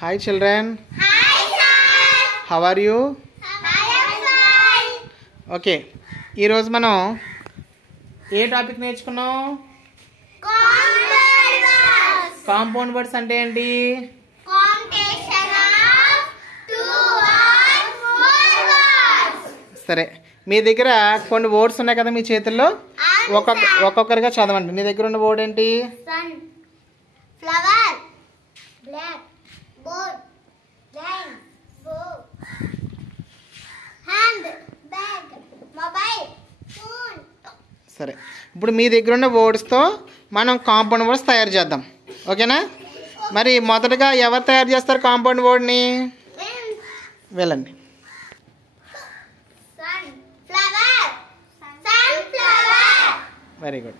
Hi children. Hi sir. How are you? I am fine. Okay. ఈ రోజు మనం ఏ topic నేర్చుకున్నాం? కాంపౌండ్ వర్డ్స్ అంటే ఏంటి? Combination of two or more words. సరే, మీ దగ్గర కొన్ని వర్డ్స్ ఉన్నాయి కదా మీ చేతుల్లో, ఒక్కొక్కరిగా చదవండి. నీ దగ్గర ఉన్న వర్డ్ ఏంటి? Sun, flower, black, board, line, bow, hand, bag, mobile, phone. సరే, ఇప్పుడు మీ దగ్గర ఉన్న వర్డ్స్తో మనం కాంపౌండ్ వర్డ్స్ తయారు చేద్దాం. ఓకేనా? మరి మొదటగా ఎవరు తయారు చేస్తారు కాంపౌండ్ వర్డ్ని? వెళ్ళండి. Sunflower, sunflower. Very good.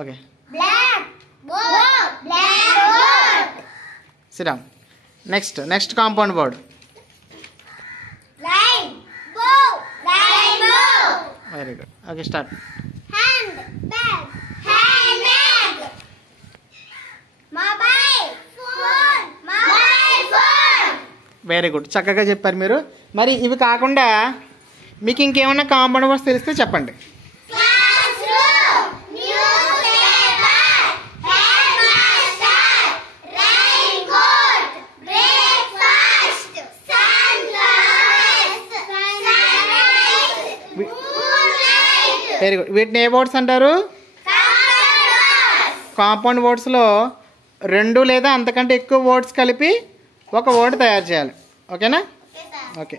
Okay, Blackboard, blackboard. సిరామ్. Next compound word. Rainbow, rainbow. Very good. Okay, start. Handbag, handbag. Mobile phone, mobile phone. Very good, చక్కగా చెప్పారు మీరు. మరి ఇవి కాకుండా మీకు ఇంకేమన్నా కాంపౌండ్ వర్డ్స్ తెలిస్తే చెప్పండి. Classroom, newspaper, headmaster, raincoat, breakfast, sunrise, moonlight. Very good. వీటిని ఏ వర్డ్స్ అంటారు? కాంపౌండ్ వర్డ్స్లో 2 లేదా అంతకంటే ఎక్కువ వర్డ్స్ కలిపి ఒక వర్డ్ తయారు చేయాలి. ఓకేనా? ఓకే.